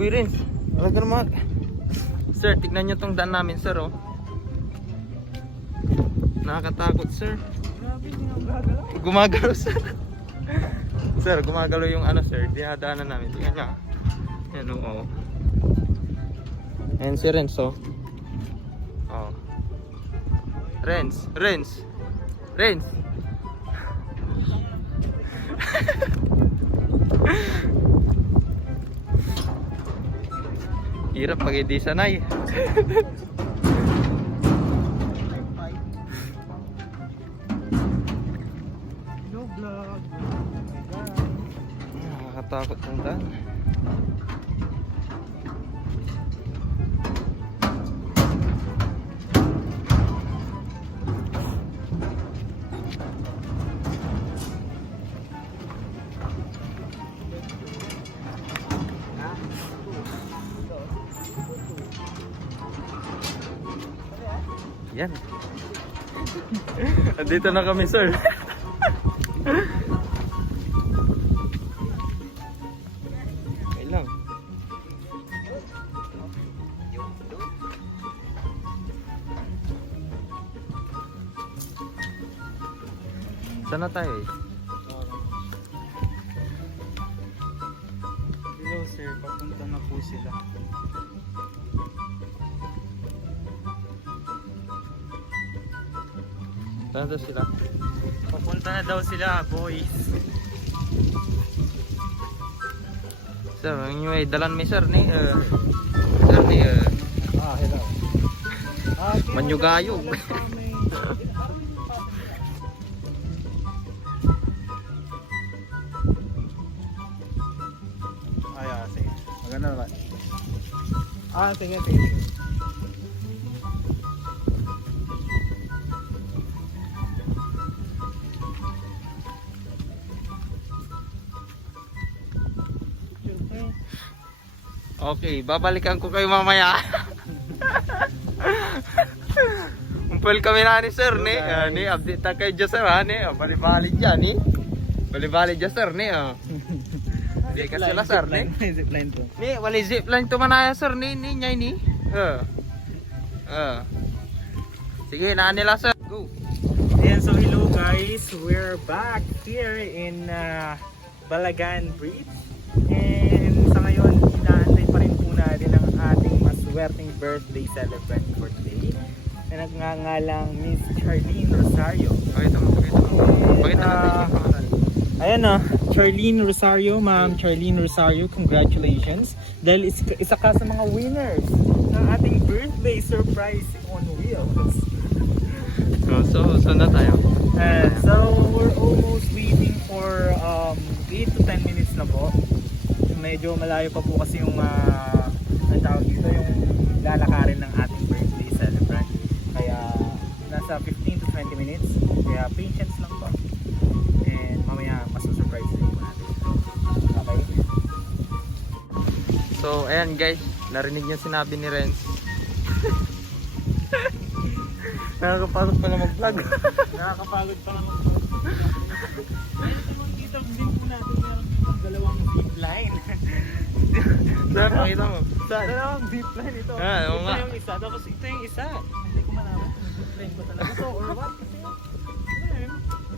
Uy, Renz. Talaga naman. Sir, tignan nyo tong daan namin, sir, oh. Nakakatakot, sir. Grabe, gumagalaw. Gumagalaw, sir. Sir, gumagalaw yung ano, sir. Dinadaanan namin. Tingnan nyo. Yan, oo. Ayan si Renz, oh. Oh. Renz. Hirap pag hindi sanay. No vlog. Nakakatakot ng daan. Yan. Andito na kami, sir. Okay lang. Saan na tayo eh? Hello sir, papunta na po sila. Saan na sila? Papunta na daw sila, boys. Sir, yung may dalan may sir ni sir ni Hello. Manyugayog. Sige. Maganda naman. Sige. Okay, babalikan ko kayo mamaya. Umpel kami na ni sir ni, ni update ta kay sir ha ni, bali-bali diyan ni. Bali-bali diyan sir ni. Di ka sila sir ni. Zipline to. Ni wali zipline to manaya sir ni nyay ni. Sige na nila sir. Go. Ayan, so hello guys, we're back here in Balagan Bridge. And sa ngayon, inaantay pa rin po natin ang ating maswerteng birthday celebrant for today. Na nagngangalang Miss Charlene Rosario. Pakita mo. Pakita natin yung pangalan. Ayan Charlene Rosario, Ma'am Charlene Rosario, congratulations. Dahil isa ka sa mga winners ng ating birthday surprise on wheels. So na tayo. And so we're almost waiting for 8 to 10 minutes na po. Medyo malayo pa po kasi yung ang tawag dito, yung lalakarin ng ating birthday celebrant. Kaya nasa 15 to 20 minutes. Kaya patience lang po. And mamaya masusurprise din po natin. Okay? So ayan guys, narinig niyo sinabi ni Renz. Nakakapagod pala mag-vlog. Nakakapagod pa naman po. Dito din po natin yung dalawang zipline. Saan? Pakita mo. Saan? Dalawang zipline ito. Oo nga. Ito yung isa, tapos ito yung isa. Hindi ko malaman kung zipline ko talaga ito or what.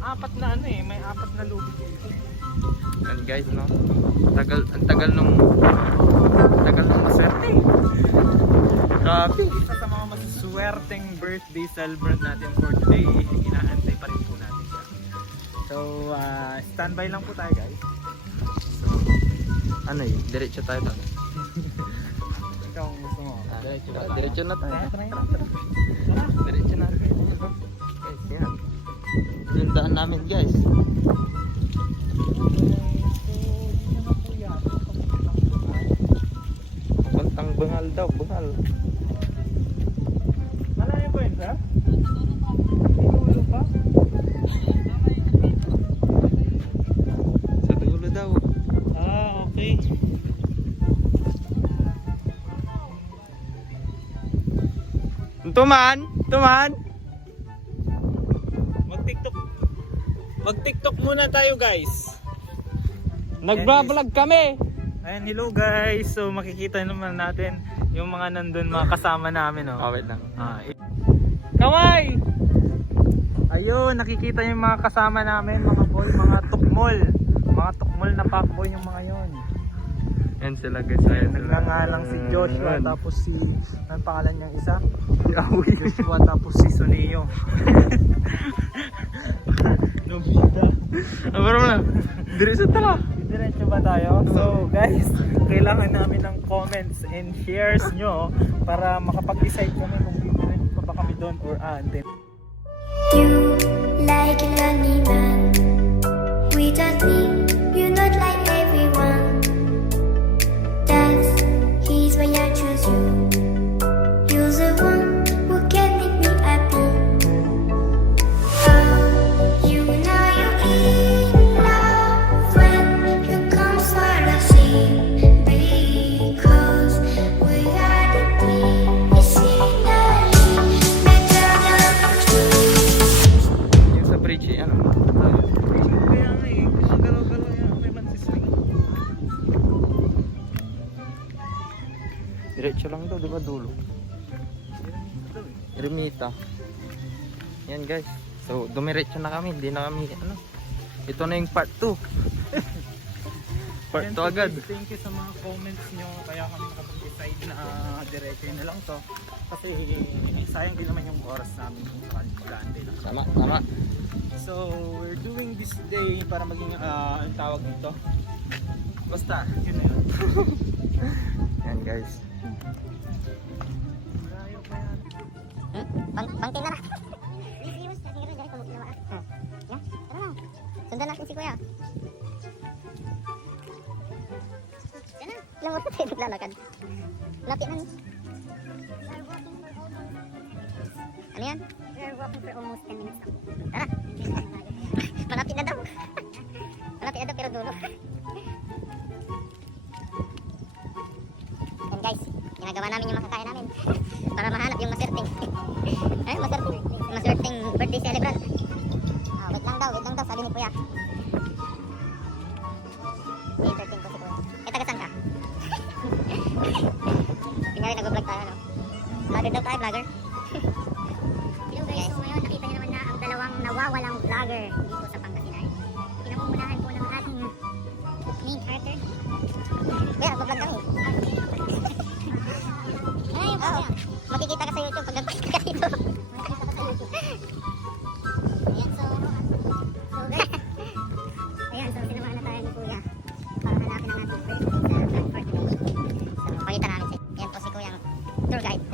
Apat na may apat na lubid. Yan guys, no? Ang tagal nung maswerte. Grabe. Isa sa mga masaswerteng birthday celebrant natin for today, inaantay pa rin po natin siya. So, standby lang po tayo guys. So, ano yun? Diretso tayo tayo. Ikaw ang gusto mo. Diretso na tayo. Diretso na. Guys, yan. Yung daan namin guys. Papuntang Bengal daw, Bengal. Malayo po yun, sir? Dulo pa? Sa dulo daw. Okay. Tuman! Mag-TikTok muna tayo guys. Nagbablog kami! Ayan, hello guys. So makikita naman natin yung mga nandun, mga kasama namin, oh. Wait lang. Kaway! Ayun, nakikita yung mga kasama namin, mga boy, mga tukmol. Mga tukmol na fuckboy yung mga yon. Yan sila guys. Ayan sila. Nagngangalang si Joshua, Ayan. tapos si, anong pangalan niyang isa? Si Awi. Joshua, tapos si Soneo. Nobita. Pero na. Diri sa tala. Diretso ba tayo? So guys, kailangan namin ng comments and shares nyo para makapag-decide kami kung diretso pa ba kami doon or hindi. You like a lonely man without me, you're not like everyone. That's he's why I choose you. You're the one who can make me happy. Oh, you know you're in love when you come for the sea. Because we are the scenery better than Yung sa bridge, ano? Kaya nga eh, galaw-galaw yan, may mansisling. Diretso lang daw, di ba dulo? Ermita. Yan guys. So, dumiretso na kami. Hindi na kami, ano. Ito na yung part 2. Part 2 agad. Thank you sa mga comments nyo, kaya kami nakapag-decide na diretso na lang to. Kasi sayang din naman yung oras namin kung saan mag-aantay lang. Sama. So, we're doing this day para maging, anong tawag dito? Basta, yun na yun. Yan guys. Malayo pa yan. Bangkin na natin. Serious, kasi gano'n, dahil kung ginawa. Yan, tara na. Sundan natin si Kuya. Yan na. Ilang oras tayo naglalakad. Lapit na. Ano yan? We're walking for almost 10 minutes now. Tara. Malapit na daw. Malapit na daw pero dulo. Yan guys, ginagawa namin yung makakain namin para mahanap yung maserting. Ay, maserting birthday celebrant. Wait lang daw, sabi ni Kuya. I-entertain ko si Kuya. Taga saan ka? Pinyari, nag-vlog tayo, no? Vlogger daw tayo, vlogger. Hello guys, so ngayon nakita niyo naman na ang dalawang nawawalang vlogger dito sa Pangasinan. Pinamumunahan po ng ating main character. Kaya, nag-vlog kami. Oo. Makikita ka sa YouTube pag nag-post ka dito. Makikita ka sa YouTube. Ayan, so guys. Ayan, so sinamahan na tayo ni Kuya para hanapin ang ating birthday sa Frankfurt today. So, pakita namin si, yan po si Kuyang tour guide.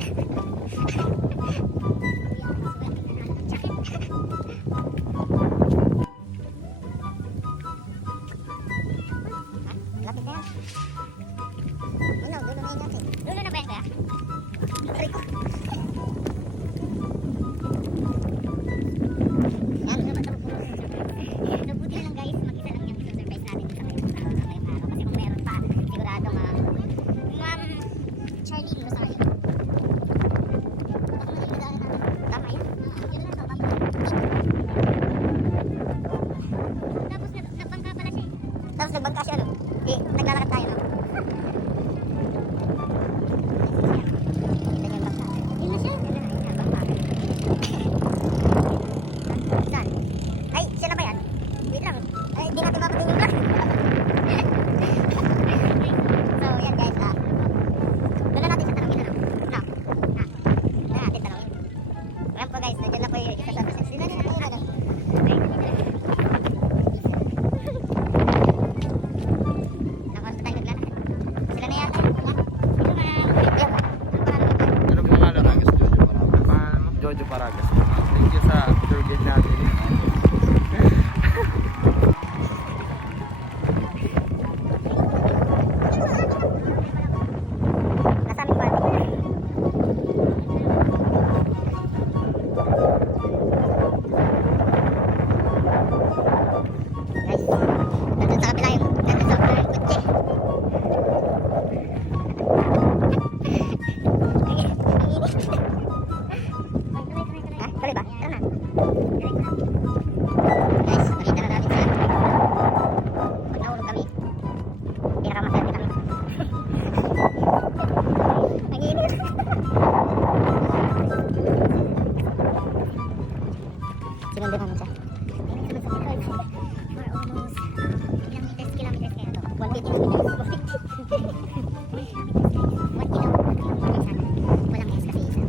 Walang S kasi isa.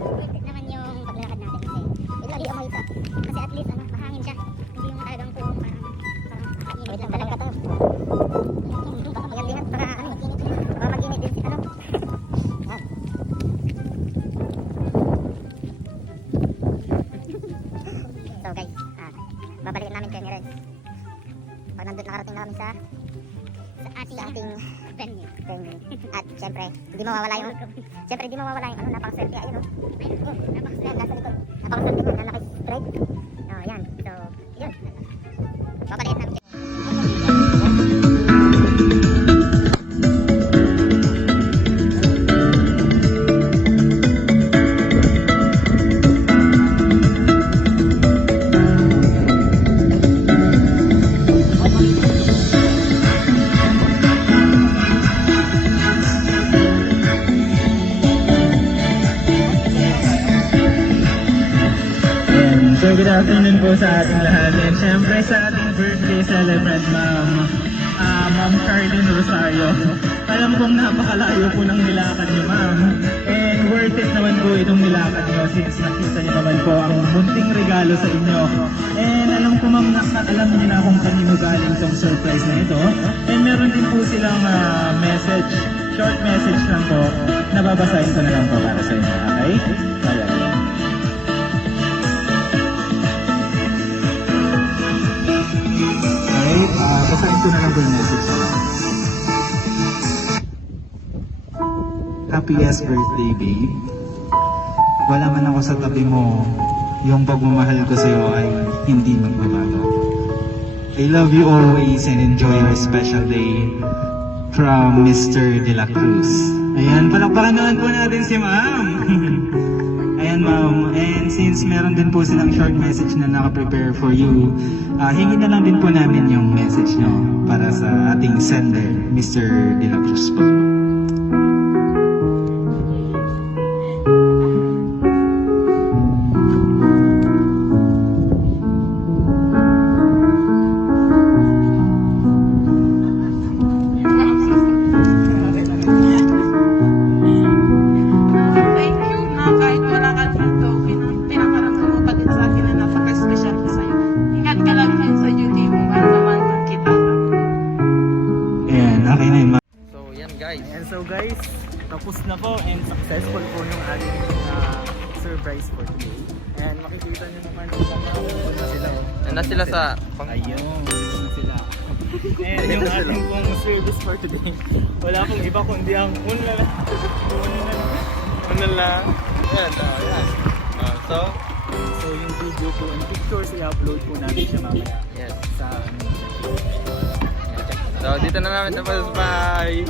Worth it naman yung paglalakad natin kasi ito di amoy ito. Kasi at least ano, mahangin siya. Hindi yung talagang puro parang kakainit lang talaga to. Baka magandihan para ano, baka mag-init din si ano. Yan. So guys, babalikin namin kayo ngayon. Pag nandun nakarating na kami sa ating venue. At syempre, hindi mawawala yung ano, napakaswerte. Ayun o. Ayun, nasa likod. Napakaswerte nga na naka-straight. Oh, yan. So, yun. Babalikin namin kayo. So good afternoon po sa ating lahat, and syempre sa ating birthday celebrant Ma'am Carlin Rosario. Alam kong napakalayo po ng nilakad niyo, ma'am, and worth it naman po itong nilakad niyo since nakita niyo naman po ang munting regalo sa inyo. And alam ko, ma'am, alam niyo na kung kanino galing itong surprise na ito, and meron din po silang message, short message lang po, nababasahin ko na lang po para sa inyo, okay? Ayan. Okay, basahin ko na lang po yung message. Happiest birthday, babe. Wala man ako sa tabi mo, yung pagmamahal ko sa'yo ay hindi magbabago. I love you always and enjoy your special day from Mr. De La Cruz. Ayan, palakpakan naman po natin si ma'am. Ayan, ma'am, and since meron din po silang short message na naka-prepare for you, hingi na lang din po namin yung message nyo para sa ating sender, Mr. De La Cruz po. Thank you na kahit wala ka dito, pinakaramdam mo pa din sa akin na napaka-special ko sa'yo. Ingat ka lang din sa duty mo, mahal naman kita. Ayan, okay na yun, ma'am. So yan guys. And so guys, tapos na po and successful po yung ating surprise for today. And makikita nyo naman kung saan na sila. Nandun sila sa Ayun, na sila. And yung ating pong service for today, wala pong iba kundi ang unlala. ano lang. Yan, yan. So, yung video po and pictures i-upload po namin siya mamaya yes. sa So, dito na namin tapos. Bye!